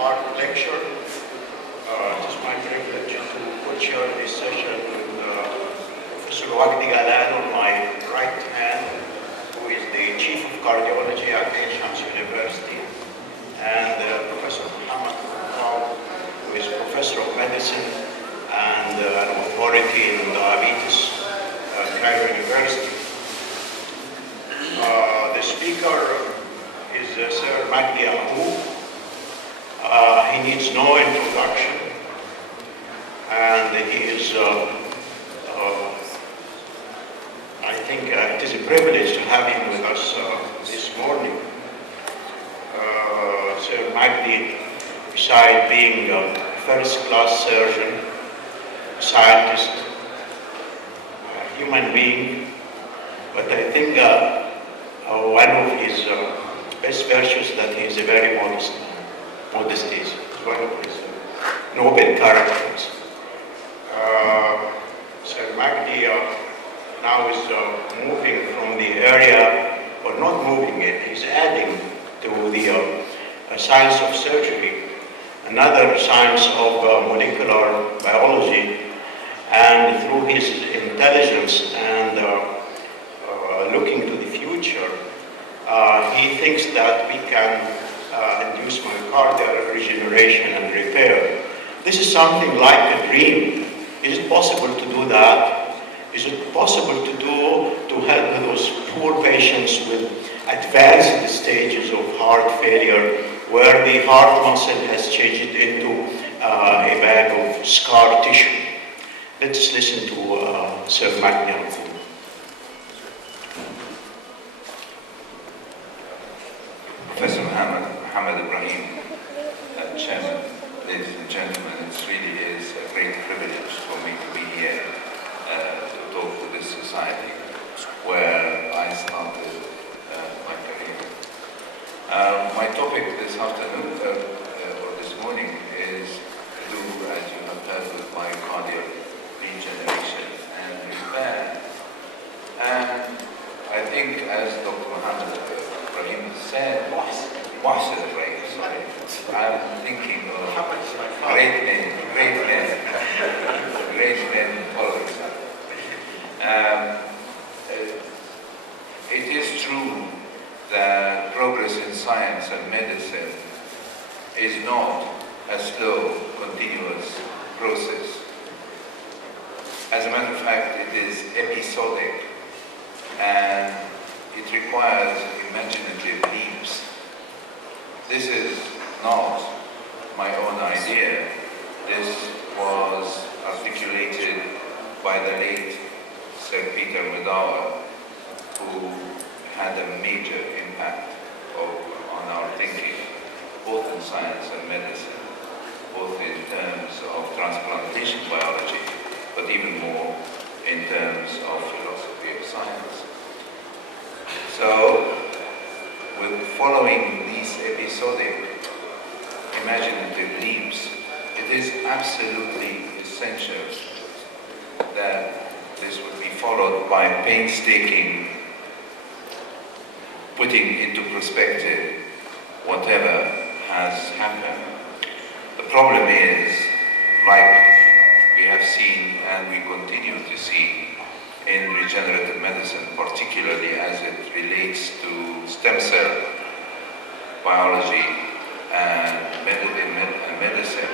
start the lecture. It is my privilege to co-chair this session with Professor Yaccoub on my right hand, who is the Chief of Cardiology at Shams University, and Professor Muhammad, who is Professor of Medicine and an authority in diabetes at Cairo University. The speaker is Sir Yaccoub. He needs no introduction, and he is, I think it is a privilege to have him with us this morning. Sir Magdi, besides being a first-class surgeon, scientist, human being, but I think one of his best virtues that he is a very modest man. Modesty is one of his noble characters. Sir Magdi now is moving from the area, or not moving it, he's adding to the science of surgery, another science of molecular biology, and through his intelligence and looking to the future, he thinks that we can induce myocardial regeneration and repair. This is something like a dream. Is it possible to do that? Is it possible to help those poor patients with advanced stages of heart failure, where the heart muscle has changed into a bag of scar tissue? Let's listen to Sir Magdi. Professor Muhammad Ibrahim, Chairman, ladies and gentlemen, it really is a great privilege for me to be here to talk to this society where I started my career. My topic this afternoon, or this morning, is to do, as you have heard, with myocardial regeneration and repair. And I think, as Dr. Muhammad Ibrahim said, I'm thinking of great men following. It is true that progress in science and medicine is not a slow, continuous process. As a matter of fact, it is episodic, and it requires imaginative leaps. This is not my own idea. This was articulated by the late Sir Peter Medawa, who had a major impact on our thinking, both in science and medicine, both in terms of transplantation biology, but even more in terms of philosophy of science. So, with following these episodic imaginative leaps, it is absolutely essential that this would be followed by painstaking putting into perspective whatever has happened. The problem is, like we have seen and we continue to see in regenerative medicine, particularly as it relates to stem cell biology and medicine,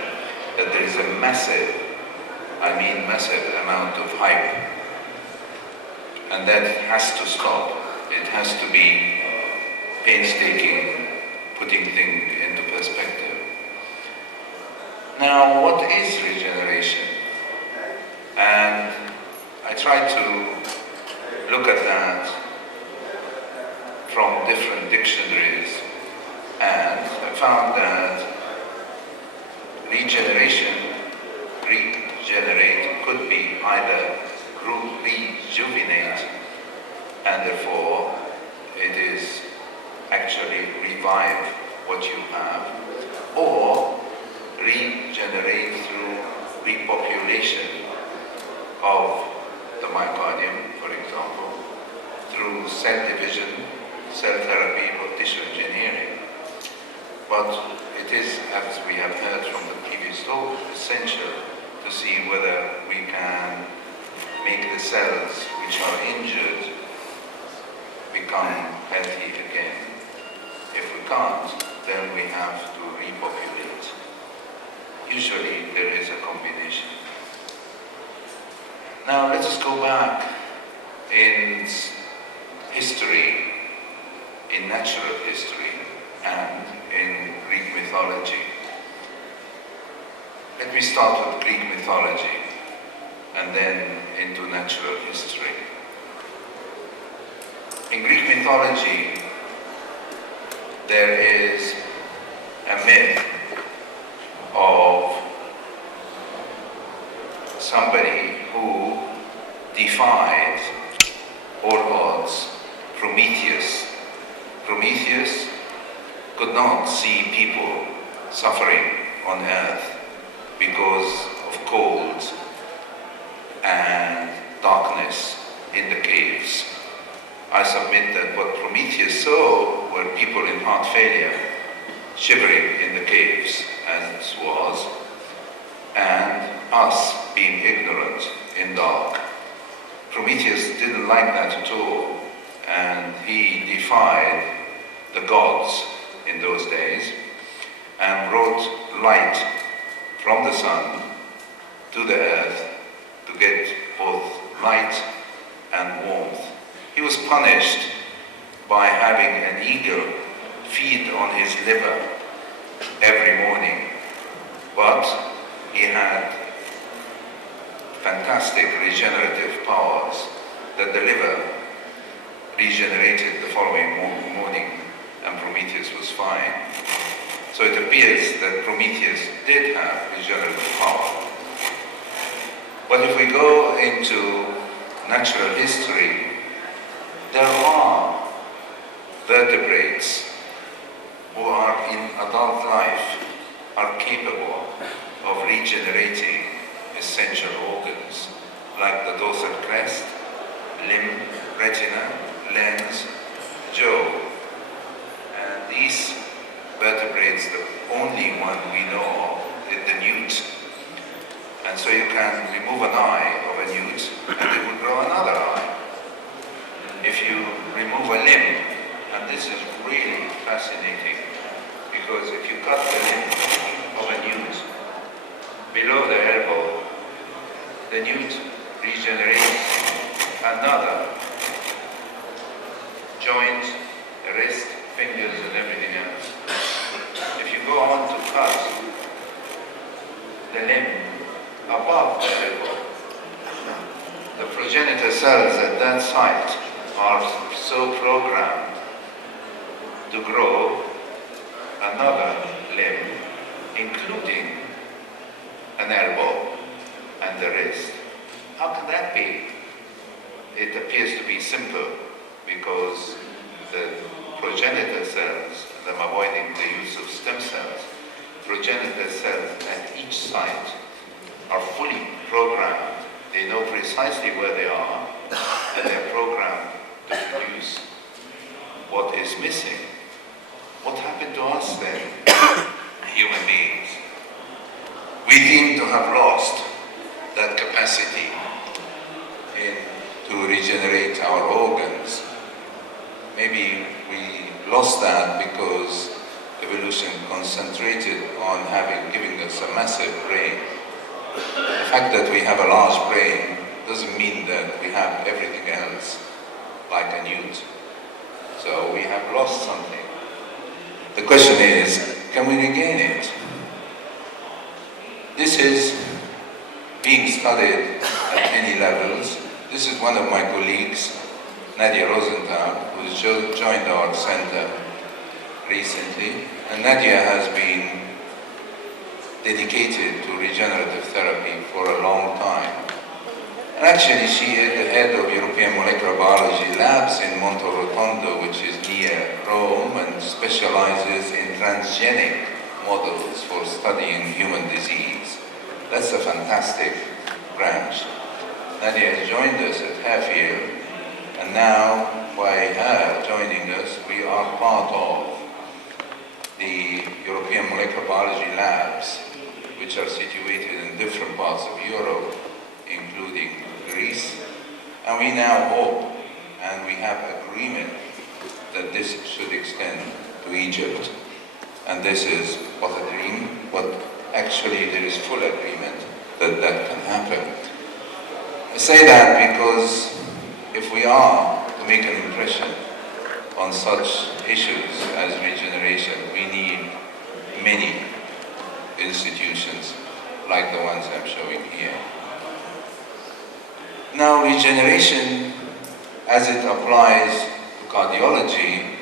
that there is a massive amount of hype, and that has to stop. It has to be painstaking, putting things into perspective. Now, what is regeneration? And I tried to look at that from different dictionaries, and I found that regenerate could be either rejuvenate, and therefore it is actually revive what you have, or regenerate through repopulation of the myocardium, for example, through cell division, cell therapy, or tissue engineering. But it is, as we have heard from the previous talk, essential to see whether we can make the cells which are injured become healthy again. If we can't, then we have to repopulate. Usually there is a combination. Now let us go back in history, in natural history, and in Greek mythology. Let me start with Greek mythology and then into natural history. In Greek mythology, there is a myth of somebody who defied all odds, Prometheus. Prometheus could not see people suffering on earth because of cold and darkness in the caves. I submit that what Prometheus saw were people in heart failure, shivering in the caves, as it was, and us being ignorant in dark. Prometheus didn't like that at all, and he defied the gods in those days and brought light from the sun to the earth to get both light and warmth. He was punished by having an eagle feed on his liver every morning, but he had fantastic regenerative powers that the liver regenerated the following morning, and Prometheus was fine. So it appears that Prometheus did have regenerative power. But if we go into natural history, there are vertebrates who are in adult life are capable of regenerating essential organs like the dorsal crest, limb, retina, lens, jaw. And these vertebrates, the only one we know of is the newt. And so you can remove an eye of a newt and it will grow another eye. If you remove a limb, and this is really fascinating, because if you cut the limb of a newt below the elbow, the newt regenerates another joint, the wrist, fingers and everything else. If you go on to cut the limb above the elbow, the progenitor cells at that site are so programmed to grow another limb, including an elbow and the wrist. How can that be? It appears to be simple because the progenitor cells, and I'm avoiding the use of stem cells, progenitor cells at each site are fully programmed. They know precisely where they are, and they're programmed to produce what is missing. What happened to us then, human beings? We seem to have lost that capacity to regenerate our organs. Maybe we lost that because evolution concentrated on giving us a massive brain. The fact that we have a large brain doesn't mean that we have everything else like a newt. So we have lost something. The question is, can we regain it? This is being studied at many levels. This is one of my colleagues, Nadia Rosenthal, who has joined our center recently. And Nadia has been dedicated to regenerative therapy for a long time. And actually, she is the head of European Molecular Biology Labs in Monte Rotondo, which is near Rome, and specializes in transgenic models for studying human disease. That's a fantastic branch. Nadia has joined us at her field, and now, by her joining us, we are part of the European molecular biology labs, which are situated in different parts of Europe, including Greece. And we now hope, and we have agreement, that this should extend to Egypt. And this is what a dream, but actually there is full agreement that that can happen. I say that because if we are to make an impression on such issues as regeneration, we need many institutions like the ones I'm showing here. Now, regeneration, as it applies to cardiology,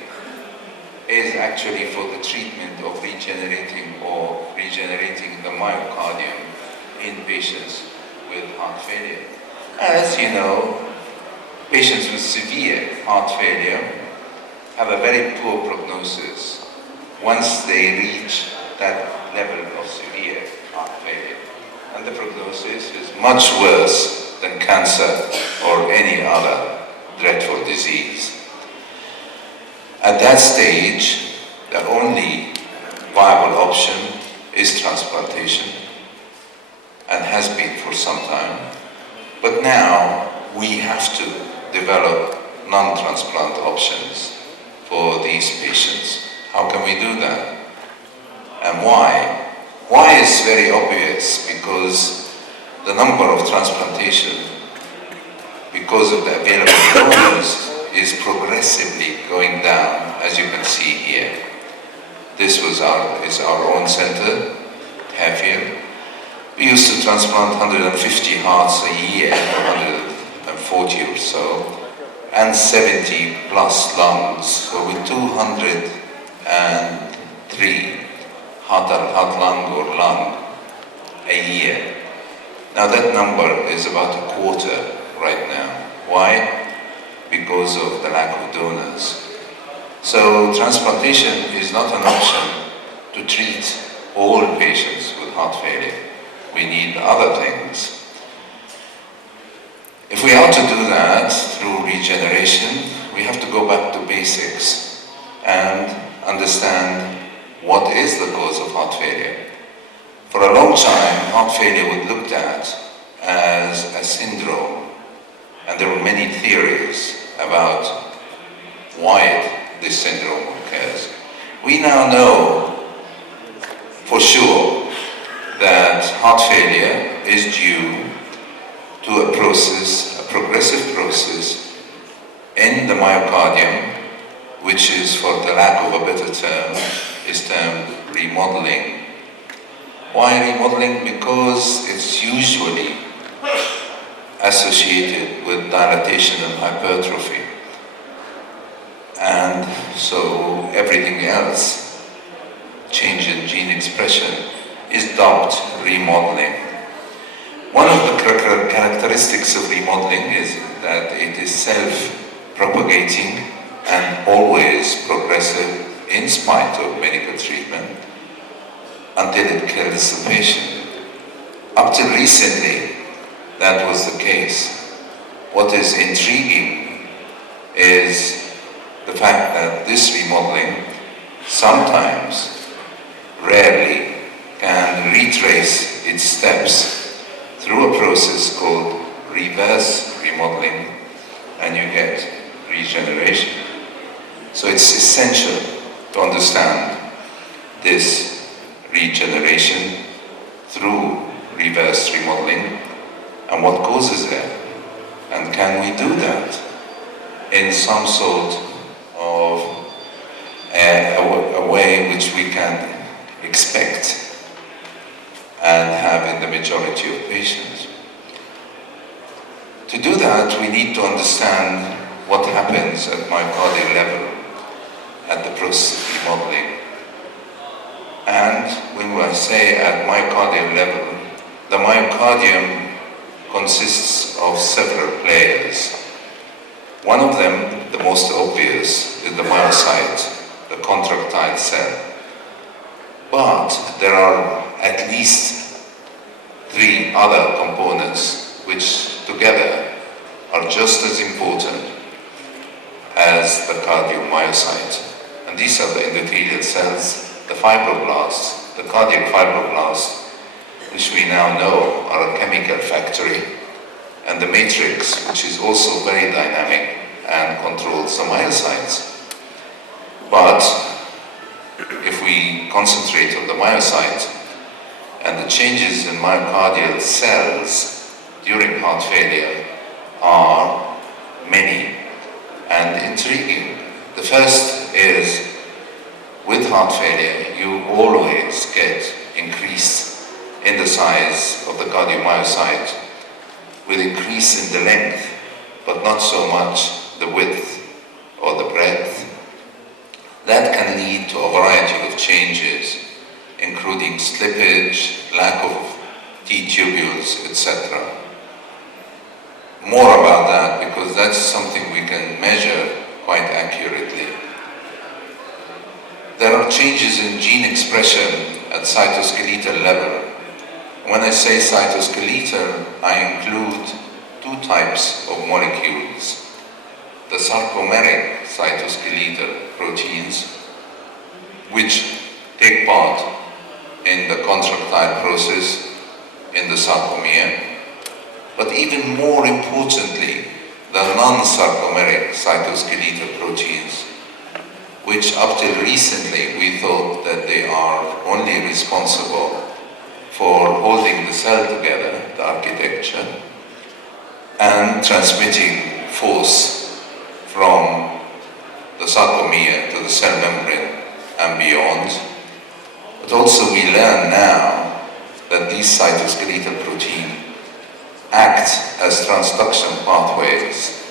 is actually for the treatment of regenerating the myocardium in patients with heart failure. As you know, patients with severe heart failure have a very poor prognosis once they reach that level of severe heart failure. And the prognosis is much worse than cancer or any other dreadful disease. At that stage, the only viable option is transplantation, and has been for some time. But now we have to develop non-transplant options for these patients. How can we do that? And why? Why is very obvious, because the number of transplantation, because of the available donors, is progressively going down, as you can see here. This is our own center, Hayfield. We used to transplant 150 hearts a year, 140 or so, and 70 plus lungs, so with 203 heart lung or lung a year. Now that number is about a quarter right now. Why? Because of the lack of donors. So transplantation is not an option to treat all patients with heart failure. We need other things. If we are to do that through regeneration, we have to go back to basics and understand what is the cause of heart failure. For a long time, heart failure was looked at as a syndrome, and there were many theories about why this syndrome occurs. We now know for sure that heart failure is due to a progressive process in the myocardium, which is, for the lack of a better term, is termed remodeling. Why remodeling? Because it's usually associated with dilatation and hypertrophy. And so everything else, change in gene expression, is dubbed remodeling. One of the characteristics of remodeling is that it is self-propagating and always progressive in spite of medical treatment until it kills the patient. Up till recently, that was the case. What is intriguing is the fact that this remodeling sometimes, rarely, can retrace its steps through a process called reverse remodeling, and you get regeneration. So it's essential to understand this regeneration through reverse remodeling and what causes it. And can we do that in some sort of a way which we can expect and have in the majority of patients? To do that, we need to understand what happens at myocardial level at the process of remodeling. And when I say at myocardial level, the myocardium consists of several players. One of them, the most obvious, is the myocyte, the contractile cell. But there are at least 3 other components which together are just as important as the cardiomyocyte. And these are the endothelial cells the fibroblasts, the cardiac fibroblasts, which we now know are a chemical factory, and the matrix, which is also very dynamic and controls the myocytes. But if we concentrate on the myocyte and the changes in myocardial cells during heart failure are many and intriguing. The first is, with heart failure, you always get increase in the size of the cardiomyocyte, with increase in the length, but not so much the width or the breadth. That can lead to a variety of changes, including slippage, lack of T-tubules, etc. More about that, because that's something we can measure quite accurately. There are changes in gene expression at cytoskeletal level. When I say cytoskeletal, I include two types of molecules. The sarcomeric cytoskeletal proteins, which take part in the contractile process in the sarcomere, but even more importantly, the non-sarcomeric cytoskeletal proteins, which up till recently we thought that they are only responsible for holding the cell together, the architecture, and transmitting force from the sarcomere to the cell membrane and beyond. But also we learn now that these cytoskeletal proteins act as transduction pathways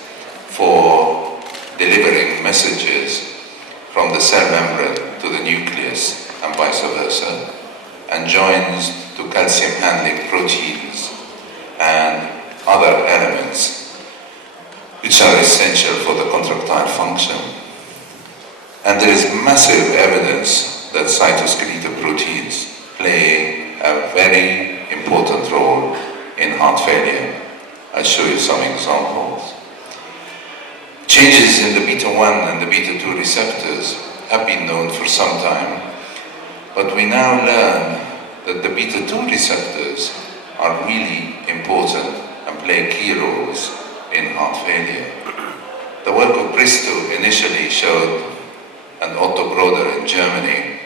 for delivering messages from the cell membrane to the nucleus and vice versa, and joins to calcium handling proteins and other elements which are essential for the contractile function. And there is massive evidence that cytoskeletal proteins play a very important role in heart failure. I'll show you some examples. Changes in the beta-1 and the beta-2 receptors have been known for some time, but we now learn that the beta-2 receptors are really important and play key roles in heart failure. The work of Bristol initially showed, and Otto Broder in Germany,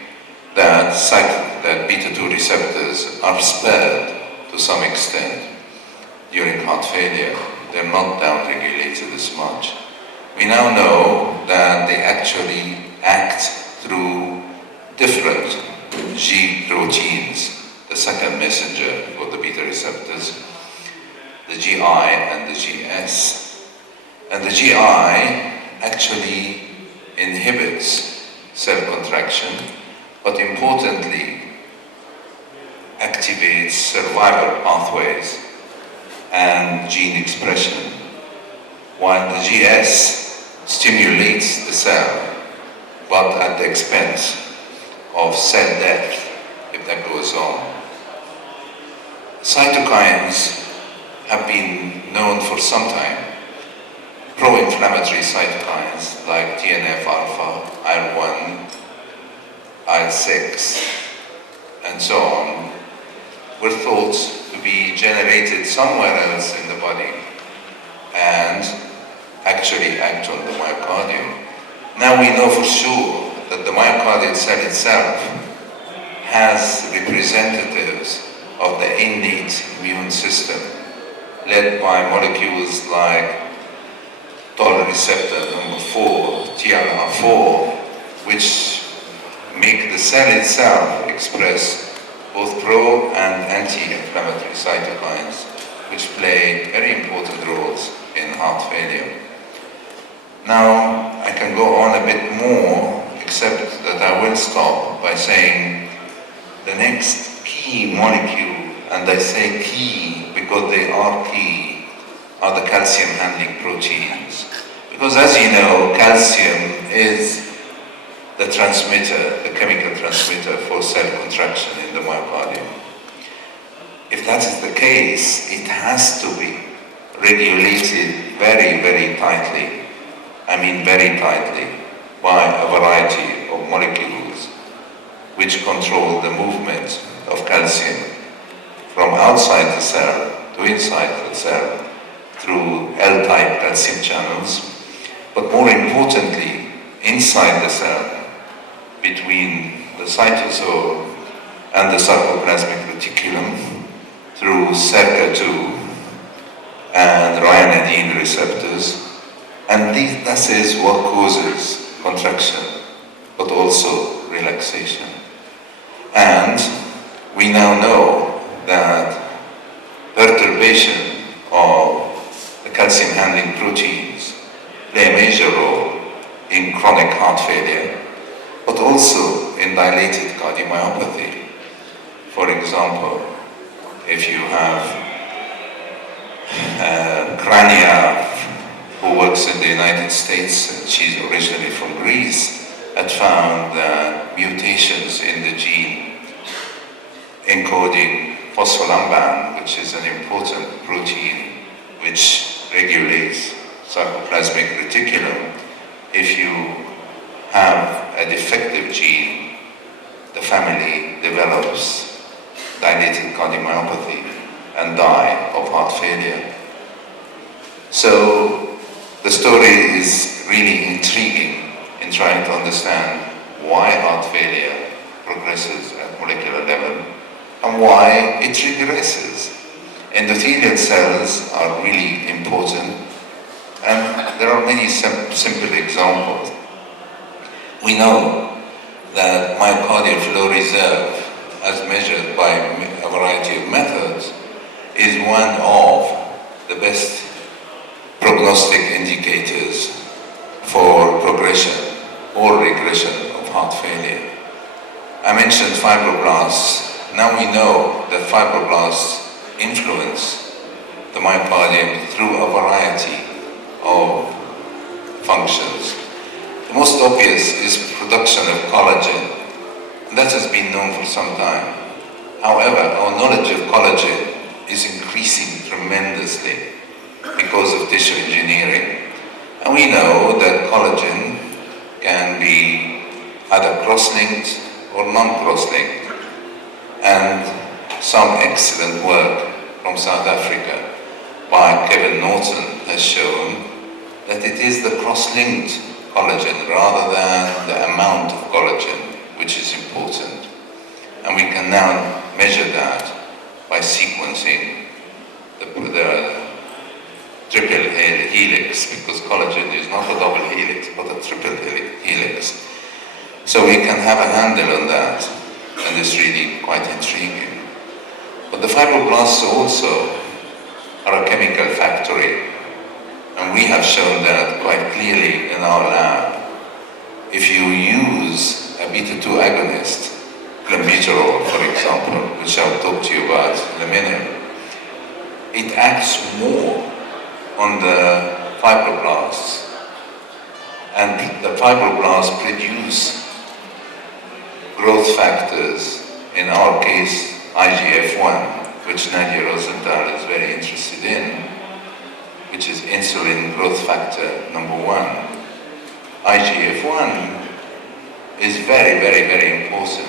that beta-2 receptors are spared to some extent during heart failure. They're not downregulated as much. We now know that they actually act through different G proteins, the second messenger for the beta receptors, the GI and the GS. And the GI actually inhibits cell contraction, but importantly activates survival pathways and gene expression, while the GS stimulates the cell, but at the expense of cell death, if that goes on. Cytokines have been known for some time. Pro-inflammatory cytokines like TNF-alpha, IL-1, IL-6, and so on were thought to be generated somewhere else in the body and actually act on the myocardium. Now we know for sure that the myocardial cell itself has representatives of the innate immune system, led by molecules like Toll receptor number 4, TLR4, which make the cell itself express both pro and anti-inflammatory cytokines, which play very important roles in heart failure. Now, I can go on a bit more, except that I will stop by saying the next key molecule, and I say key because they are key, are the calcium handling proteins. Because as you know, calcium is the transmitter, the chemical transmitter for cell contraction in the myocardium. If that is the case, it has to be regulated very, very tightly. I mean very tightly, by a variety of molecules. which control the movement of calcium from outside the cell to inside the cell through L-type calcium channels, but more importantly, inside the cell, between the cytosol and the sarcoplasmic reticulum, through SERCA2 and ryanodine receptors, and this is what causes contraction, but also relaxation. And we now know that perturbation of the calcium handling proteins play a major role in chronic heart failure, but also in dilated cardiomyopathy. For example, if you have Crania, who works in the United States, and she's originally from Greece, had found that mutations in the gene encoding phospholamban, which is an important protein which regulates sarcoplasmic reticulum, if you have a defective gene, the family develops dilated cardiomyopathy and die of heart failure. So the story is really intriguing in trying to understand why heart failure progresses at molecular level and why it regresses. Endothelial cells are really important, and there are many simple examples. We know that myocardial flow reserve, as measured by a variety of methods, is one of the best prognostic indicators for progression or regression of heart failure. I mentioned fibroblasts. Now we know that fibroblasts influence the myocardium through a variety of functions. The most obvious is production of collagen. That has been known for some time. However, our knowledge of collagen is increasing tremendously because of tissue engineering. And we know that collagen can be either cross-linked or non-cross-linked. And some excellent work from South Africa by Kevin Norton has shown that it is the cross-linked collagen rather than the amount of collagen which is important. And we can now measure that by sequencing the triple helix, because collagen is not a double helix but a triple helix. So we can have a handle on that, and it's really quite intriguing. But the fibroblasts also are a chemical factory, and we have shown that quite clearly in our lab. If you use a beta-2 agonist, clenbuterol, for example, which I'll talk to you about in a minute, it acts more on the fibroblasts, and the fibroblasts produce growth factors, in our case IGF-1, which Nadia Rosenthal is very interested in, which is insulin growth factor number 1. IGF-1 is very, very, very important,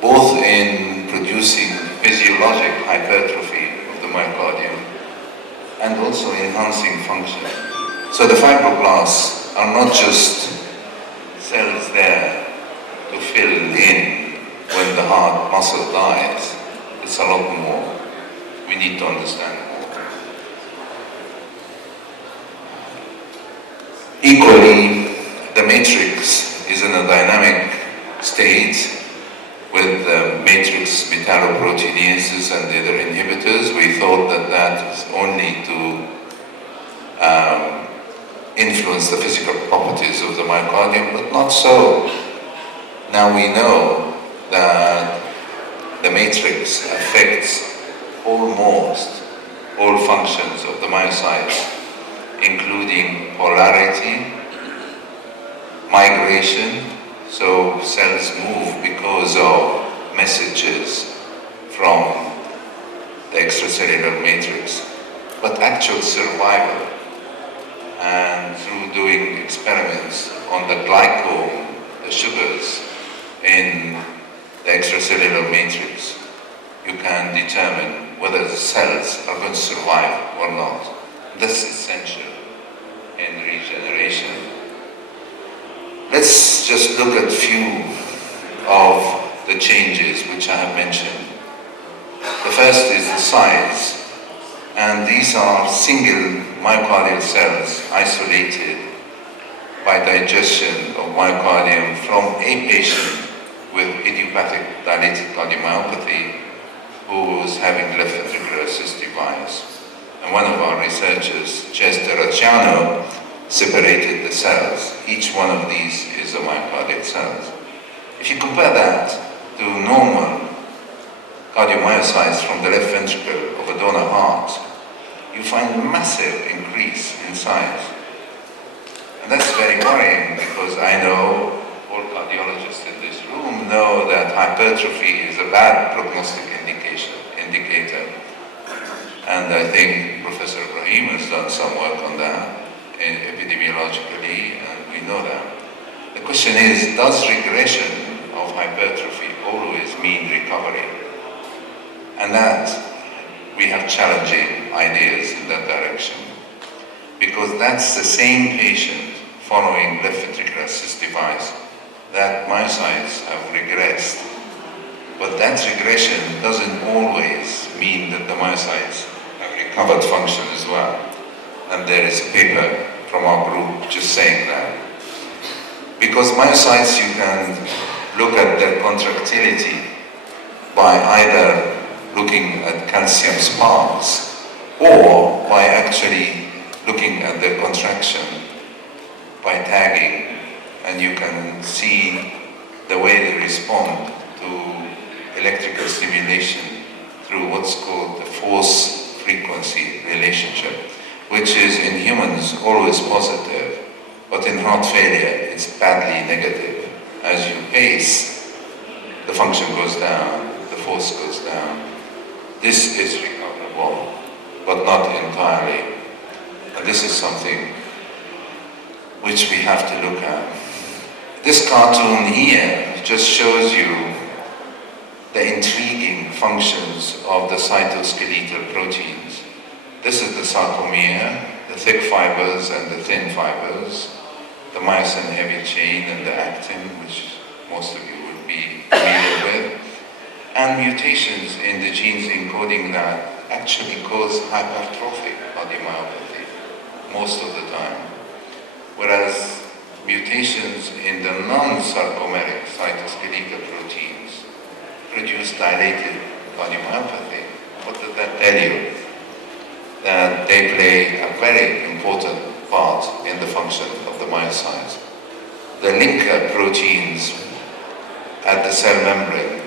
both in producing physiologic hypertrophy of the myocardium and also enhancing function. So the fibroblasts are not just cells there to fill in when the heart muscle dies. It's a lot more. We need to understand more. Equally, the matrix is in a dynamic state with the matrix metalloproteinases and the other inhibitors. We thought that that was only to influence the physical properties of the myocardium, but not so. Now we know that the matrix affects almost all functions of the myocytes, including polarity, migration, so cells move because of messages from the extracellular matrix, but actual survival. And through doing experiments on the glycome, the sugars in the extracellular matrix, you can determine whether the cells are going to survive or not. That's essential in regeneration. Let's just look at a few of the changes which I have mentioned. The first is the size, and these are single myocardial cells isolated by digestion of myocardium from a patient with idiopathic dilated cardiomyopathy who was having left ventricular assist device. And one of our researchers, Terracciano, separated the cells. Each one of these is a myocardial cells. If you compare that to normal cardiomyocytes from the left ventricle of a donor heart, you find a massive increase in size. And that's very worrying, because I know, all cardiologists in this room know that hypertrophy is a bad prognostic indicator. And I think Professor Ibrahim has done some work on that epidemiologically, and we know that. The question is, does regression of hypertrophy always mean recovery? And that, we have challenging ideas in that direction. Because that's the same patient following left ventricular assist device that myocytes have regressed. But that regression doesn't always mean that the myocytes have recovered function as well. And there is a paper from our group just saying that. Because myocytes, you can look at their contractility by either looking at calcium sparks or by actually looking at their contraction by tagging, and you can see the way they respond to electrical stimulation through what's called the force-frequency relationship, which is in humans always positive, but in heart failure it's badly negative. As you pace, the function goes down, the force goes down. This is recoverable, but not entirely. And this is something which we have to look at. This cartoon here just shows you the intriguing functions of the cytoskeletal proteins. This is the sarcomere, the thick fibers and the thin fibers, the myosin heavy chain and the actin, which most of you would be familiar with, and mutations in the genes encoding that actually cause hypertrophic cardiomyopathy most of the time, whereas mutations in the non-sarcomeric cytoskeletal proteins produce dilated cardiomyopathy. What does that tell you? That they play a very important part in the function of the myocytes. The linker proteins at the cell membrane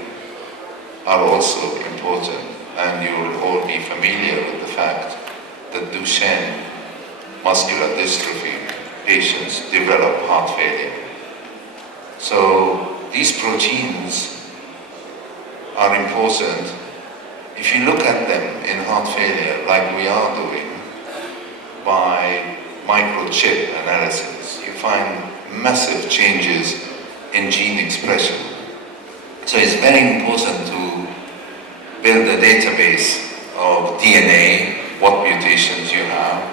are also important, and you will all be familiar with the fact that Duchenne muscular dystrophy patients develop heart failure. So these proteins are important. If you look at them in heart failure, like we are doing, by microchip analysis, you find massive changes in gene expression. So it's very important to build a database of DNA, what mutations you have,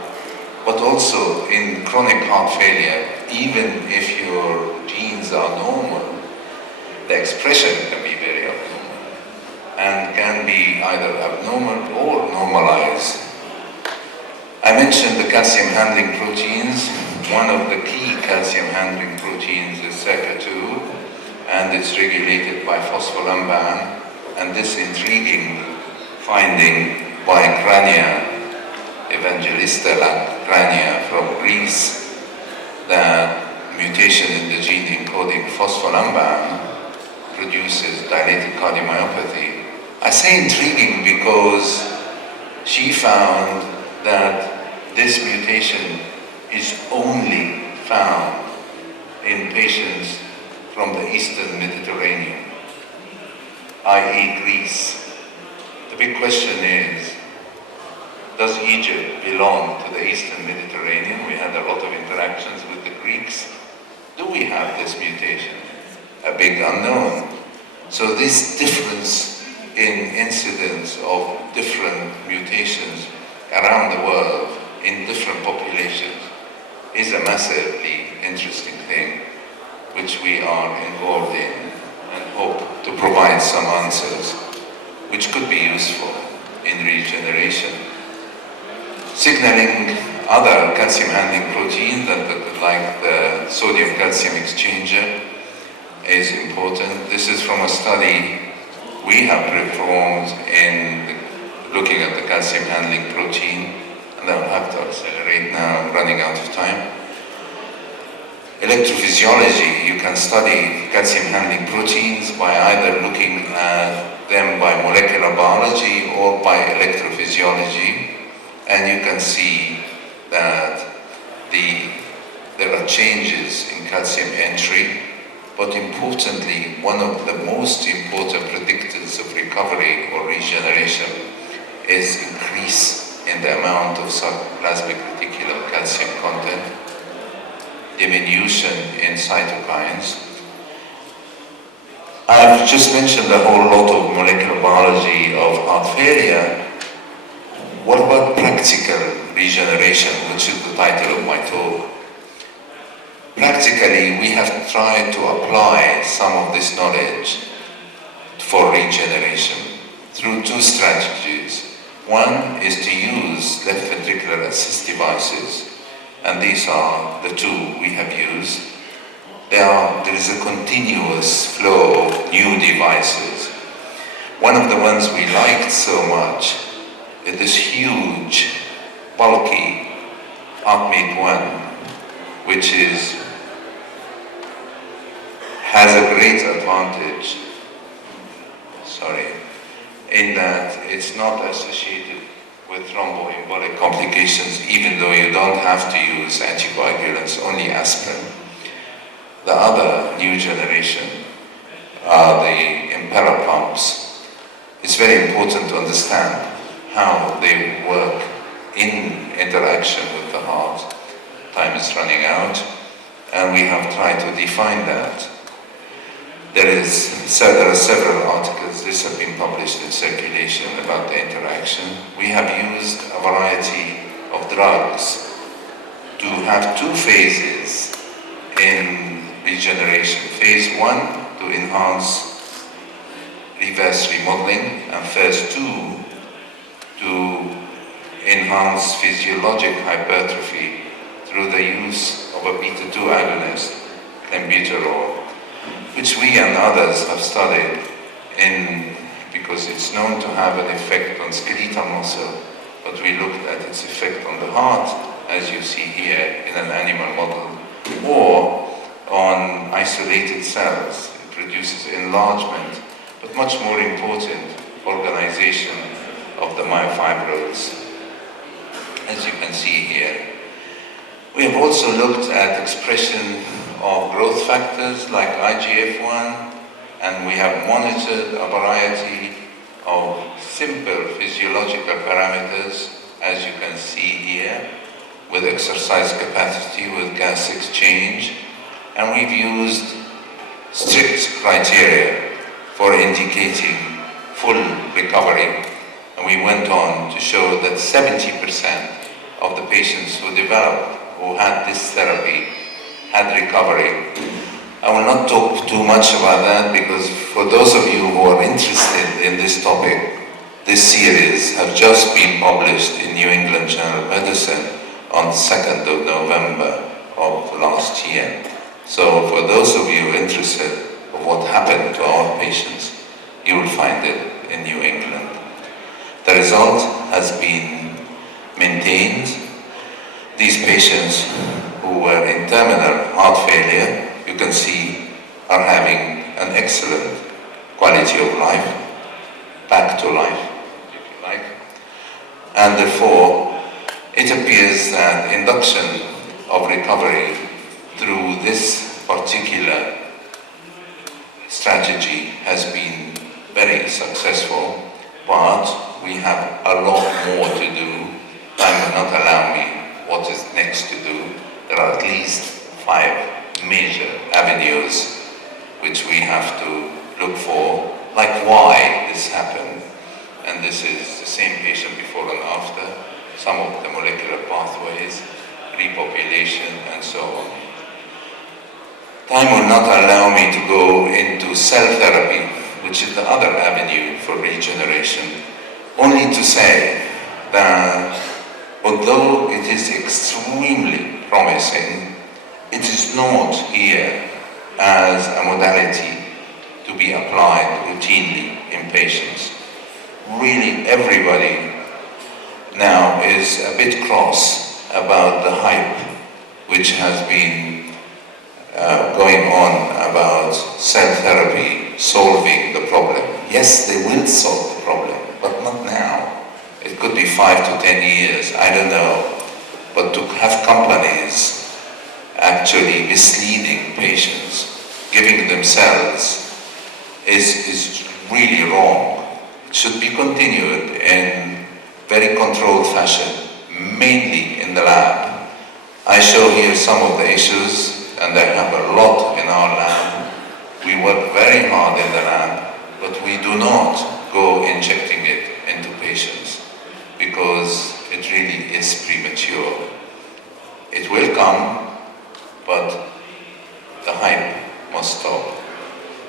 but also in chronic heart failure, even if your genes are normal, the expression can be very abnormal and can be either abnormal or normalized. I mentioned the calcium handling proteins. One of the key calcium handling proteins is SERCA2, and it's regulated by phospholamban. And this intriguing finding by Crania Evangelista Crania from Greece, that mutation in the gene encoding phospholamban produces dilated cardiomyopathy. I say intriguing because she found that this mutation is only found in patients from the Eastern Mediterranean, i.e. Greece. The big question is, does Egypt belong to the Eastern Mediterranean? We had a lot of interactions with the Greeks. Do we have this mutation? A big unknown. So this difference in incidence of different mutations around the world in different populations is a massively interesting thing which we are involved in and hope to provide some answers which could be useful in regeneration. Signaling other calcium handling proteins like the sodium calcium exchanger is important. This is from a study we have performed in looking at the calcium handling protein, and I'll have to accelerate now, I'm running out of time. Electrophysiology, you can study calcium handling proteins by either looking at them by molecular biology or by electrophysiology, and you can see that there are changes in calcium entry, but importantly, one of the most important predictors of recovery or regeneration is increase in the amount of sarcoplasmic reticulum calcium content, diminution in cytokines. I've just mentioned a whole lot of molecular biology of heart failure. What about practical regeneration, which is the title of my talk? Practically, we have tried to apply some of this knowledge for regeneration through two strategies. One is to use left ventricular assist devices, and these are the two we have used. There is a continuous flow of new devices. One of the ones we liked so much is this huge, bulky HeartMate 1, which has a great advantage, in that it's not associated with thromboembolic complications, even though you don't have to use anticoagulants, only aspirin. The other new generation are the impeller pumps. It's very important to understand how they work in interaction with the heart. Time is running out, and we have tried to define that. There are several articles, this have been published in circulation about the interaction. We have used a variety of drugs to have two phases in regeneration. Phase 1 to enhance reverse remodeling, and phase 2 to enhance physiologic hypertrophy through the use of a beta-2 agonist, clenbuterol, which we and others have studied because it's known to have an effect on skeletal muscle, but we looked at its effect on the heart, as you see here in an animal model, or on isolated cells. It produces enlargement, but much more important, organization of the myofibrils, as you can see here. We have also looked at expression of growth factors like IGF-1, and we have monitored a variety of simple physiological parameters, as you can see here, with exercise capacity, with gas exchange, and we've used strict criteria for indicating full recovery. And we went on to show that 70% of the patients who had this therapy had recovery. I will not talk too much about that, because for those of you who are interested in this topic, this series have just been published in New England Journal of Medicine on 2nd of November of last year. So for those of you interested in what happened to our patients, you will find it in New England. The result has been maintained. These patients who were in terminal heart failure, you can see, are having an excellent quality of life, back to life, if you like. And therefore, it appears that induction of recovery through this particular strategy has been very successful, but we have a lot more to do. Time will not allow me what is next to do. There are at least 5 major avenues which we have to look for, like why this happened. And this is the same patient before and after, some of the molecular pathways, repopulation, and so on. Time will not allow me to go into cell therapy, which is the other avenue for regeneration, only to say that although it is extremely promising, it is not here as a modality to be applied routinely in patients. Really, everybody now is a bit cross about the hype which has been going on about cell therapy solving the problem. Yes, they will solve the problem, but not now. It could be 5 to 10 years, I don't know. But to have companies actually misleading patients, giving them cells, is really wrong. It should be continued in very controlled fashion, mainly in the lab. I show here some of the issues, and I have a lot in our lab. We work very hard in the lab, but we do not go injecting it into patients because it really is premature. It will come, but the hype must stop.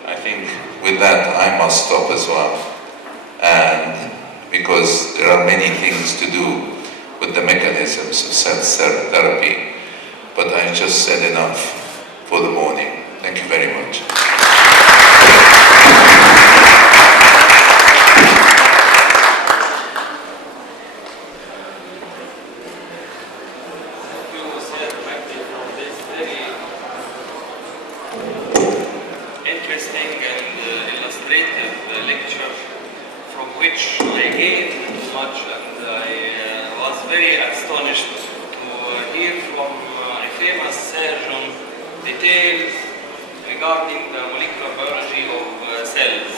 I think with that I must stop as well, and because there are many things to do with the mechanisms of cell therapy, but I just said enough for the morning. Thank you very much. Interesting and illustrative lecture from which I gained much, and I was very astonished to hear from a famous surgeon details regarding the molecular biology of cells.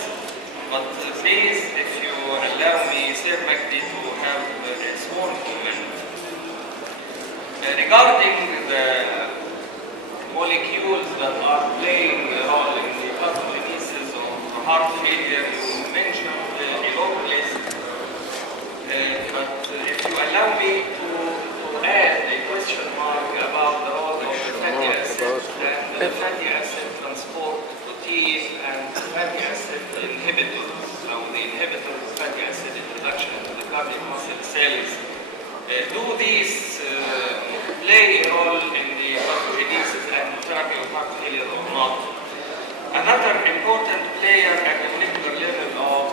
But please, if you allow me, Sir Magdi, to have a small comment regarding the molecules that are playing a role in the pathogenesis of heart failure. You mentioned a long list, but if you allow me to add a question mark about the role of the fatty acid and the fatty acid transport protease and fatty acid inhibitors. So the inhibitors of fatty acid introduction into the cardiac muscle cells. Do these play a role in the pathogenesis and therapy of heart failure or not? Another important player at the molecular level of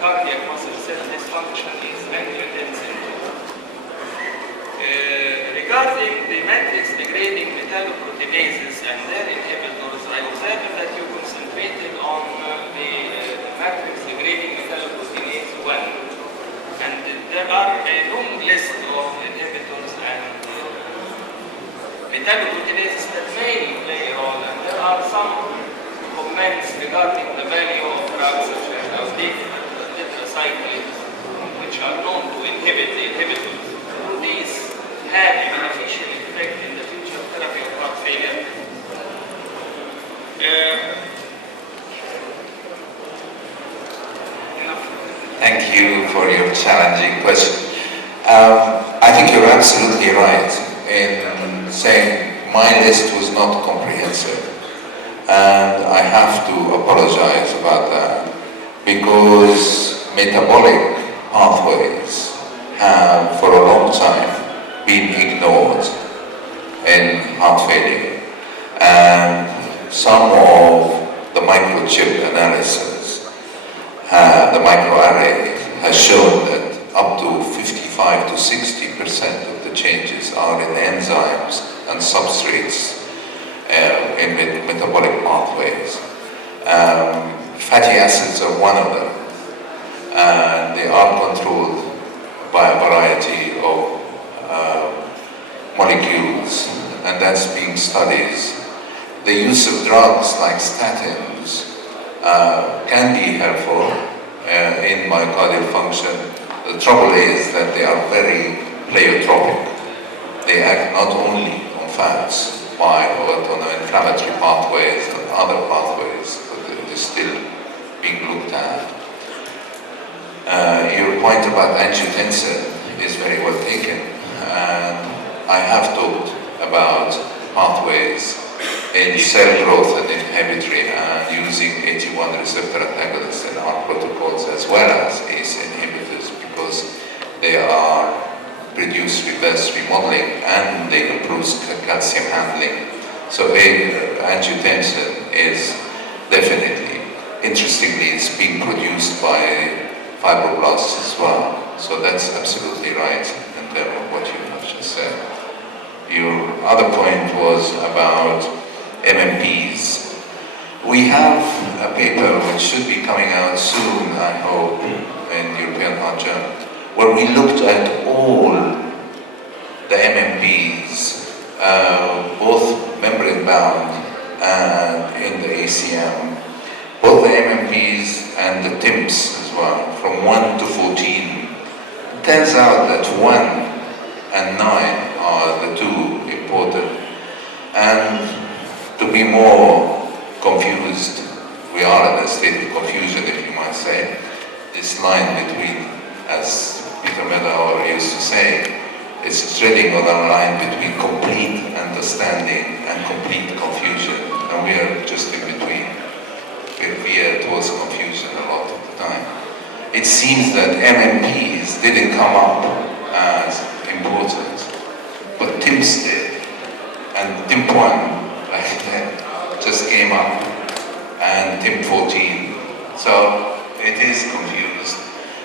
cardiac muscle cell dysfunction is angiotensin II. Regarding the matrix degrading metalloproteinases and their inhibitors, I observed that you concentrated on the matrix degrading metalloproteinase 1. And there are a long list of inhibitors and metalloproteinases that may play a role, and there are some comments regarding the value of drugs such as tetracyclines, which are known to inhibit the inhibitors. Do these have a beneficial effect in the future therapy of heart failure? Thank you for your challenging question. I think you're absolutely right in saying my list was not comprehensive, and I have to apologize about that because metabolic pathways have for a long time been ignored in heart failure, and some of the microchip analysis, the microarray has shown that up to 55 to 60% of the changes are in enzymes and substrates in metabolic pathways. Fatty acids are one of them, and they are controlled by a variety of molecules, and that's being studied. The use of drugs like statins can be helpful in myocardial function. The trouble is that they are very pleiotropic. They act not only on fats, but on inflammatory pathways and other pathways, but it is still being looked at. Your point about angiotensin is very well taken, and I have talked about pathways in cell growth and inhibitory and using AT1 receptor antagonists in our protocols as well as ACE inhibitors because they are produce reverse remodeling and they improve calcium handling. So angiotensin is definitely, interestingly, it's being produced by fibroblasts as well. So that's absolutely right in terms of what you have just said. Your other point was about MMPs. We have a paper which should be coming out soon, I hope, in the European Heart Journal, where we looked at all the MMPs, both membrane-bound and in the ACM, both the MMPs and the TIMPs as well, from 1 to 14. It turns out that 1 and 9 are the two important. And to be more confused, we are in a state of confusion, if you might say, this line between, as Peter Medauer used to say, it's treading on a line between complete understanding and complete confusion, and we are just in between. We veer towards confusion a lot of the time. It seems that MMPs didn't come up as important, but TIMPs did, and TIMP1 just came up, and TIMP14. So it is confused,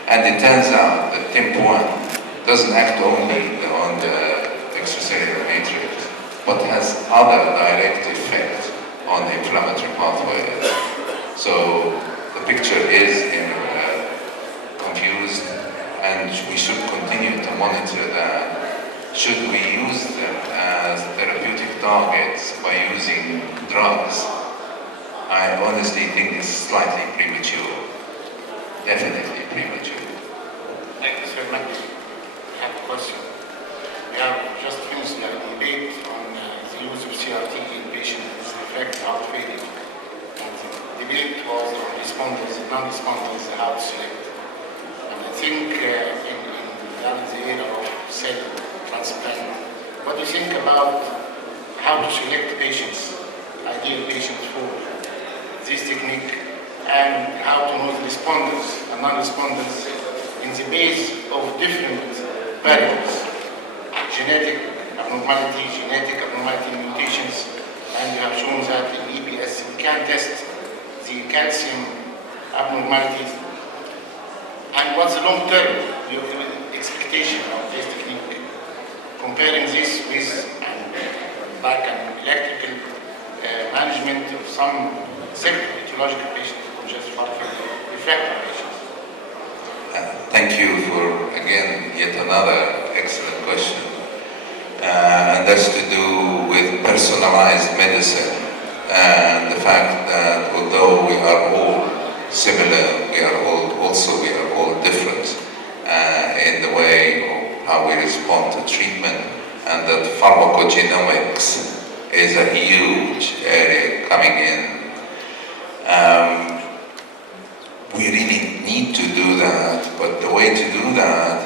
and it turns out that TIMP1 doesn't act only on the extracellular matrix, but has other direct effect on the inflammatory pathways. So the picture is confused, and we should continue to monitor that. Should we use them as therapeutic targets by using drugs? I honestly think it's slightly premature. Definitely premature. Thank you so much. I have a question. We have just finished a debate on the use of CRT in patients with refractory heart failure. And the debate was on responders and non-responders, how to select. And I think in the era of cell transplant, what do you think about how to select patients, ideal patients for this technique, and how to know the responders and non-responders in the base of different variables, genetic abnormality, mutations, and you have shown that in EBS we can test the calcium abnormalities. And what's the long-term expectation of this technique? Comparing this with like an electrical management of some etiological patients, or just refractory patients. Thank you for, again, yet another excellent question. And that's to do with personalized medicine and the fact that although we are all similar, we are all different in the way of how we respond to treatment, and that pharmacogenomics is a huge area coming in. We really need to do that, but the way to do that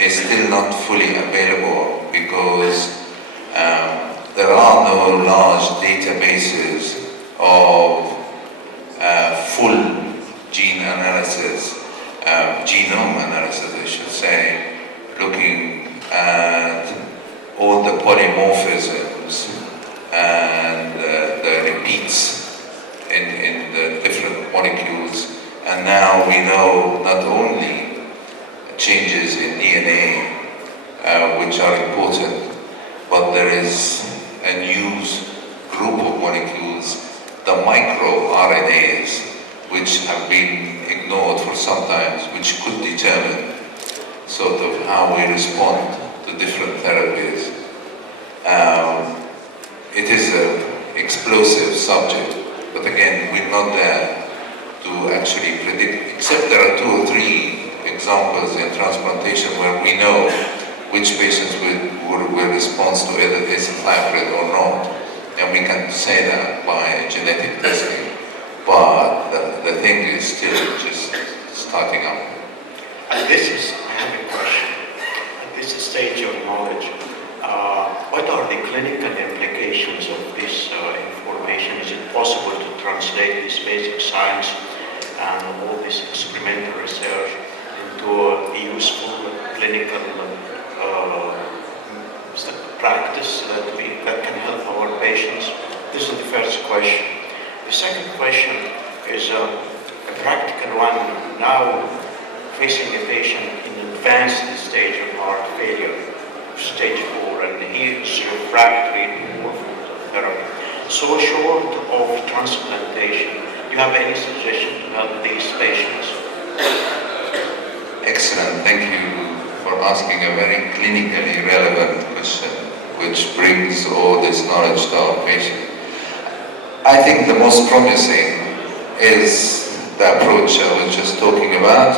is still not fully available because there are no large databases of full gene analysis, genome analysis I should say, looking at all the polymorphisms and the repeats in the different molecules. And now we know not only changes in DNA, which are important, but there is a new group of molecules, the microRNAs, which have been ignored for some time, which could determine sort of how we respond to different therapies. It is an explosive subject, but again, we're not there to actually predict, except there are 2 or 3 examples in transplantation where we know which patients will respond to either azacitidine or not, and we can say that by genetic testing. but the thing is still just starting up. And this is, I have a question. At this stage of knowledge, what are the clinical implications of this information? Is it possible to translate this basic science and all this experimental research into a useful clinical practice that can help our patients? This is the first question. The second question is a practical one. Now, facing a patient in advanced stage of heart failure, stage 4, and he is refractory to more forms of therapy. So short of transplantation, do you have any suggestion to help these patients? Excellent. Thank you for asking a very clinically relevant question, which brings all this knowledge to our patient. I think the most promising is the approach I was just talking about.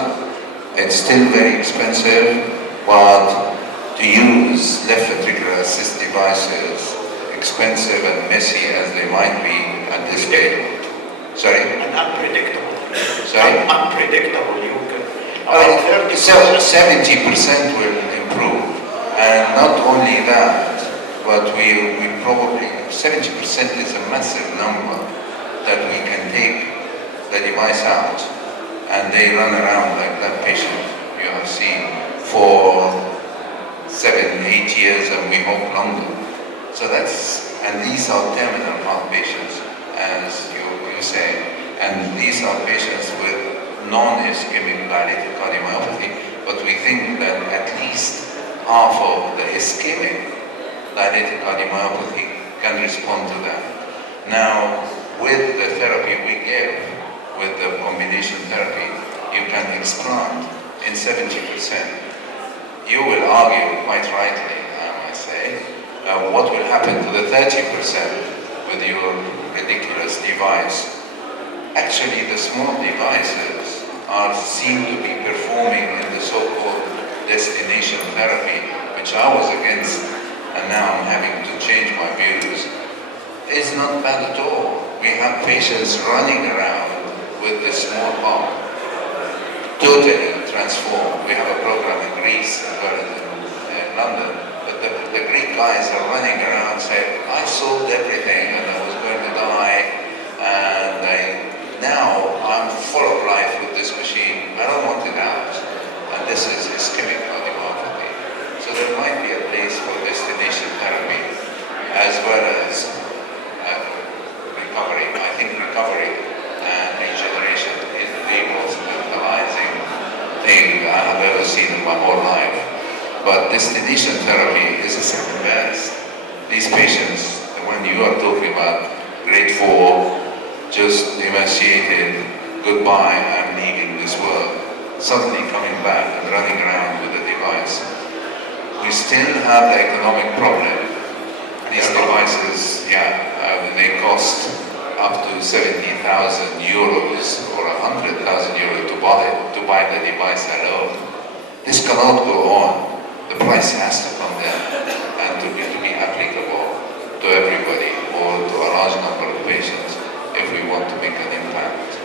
It's still very expensive, but to use left ventricular assist devices, expensive and messy as they might be at this stage. Sorry? And unpredictable. Sorry? Unpredictable. You can. 70% will improve, and not only that, but we probably 70% is a massive number that we can take the device out, and they run around like that patient you have seen for 7-8 years, and we hope longer. So and these are terminal heart patients, as you say, and these are patients with non-ischemic dilated cardiomyopathy, but we think that at least half of the ischemic dilated cardiomyopathy can respond to that. Now, with the therapy we give, with the combination therapy, you can explant in 70%. You will argue, quite rightly, I might say, what will happen to the 30% with your ridiculous device. Actually, the small devices seem to be performing in the so-called destination therapy, which I was against, and now I'm having to change my views. It's not bad at all. We have patients running around with the small pump, totally transformed. We have a program in Greece as well as in London, but the Greek guys are running around saying, I sold everything and I was going to die, and now I'm full of life with this machine. I don't want it out. And this is ischemic cardiomyopathy. So there might be a place for destination therapy as well as recovery. I think recovery and regeneration is the most tantalizing thing I have ever seen in my whole life. But destination therapy is a second best. These patients, when you are talking about grade 4, just emaciated, goodbye, I'm leaving this world, suddenly coming back and running around with a device. We still have the economic problem. These devices, they cost up to 70,000 euros or 100,000 euros to buy the device alone. This cannot go on. The price has to come down and to be applicable to everybody or to a large number of patients if we want to make an impact.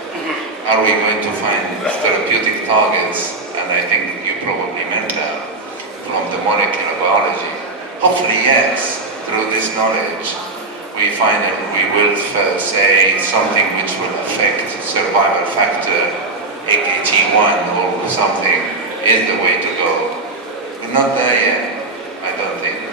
Are we going to find therapeutic targets? And I think you probably meant that from the molecular biology. Hopefully yes, through this knowledge we find that we will say something which will affect survival factor, AKT1 or something is the way to go. We're not there yet, I don't think.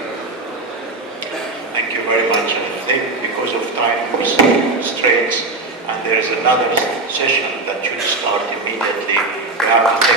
Thank you very much. I think because of time constraints, and there is another session that should start immediately, we have to take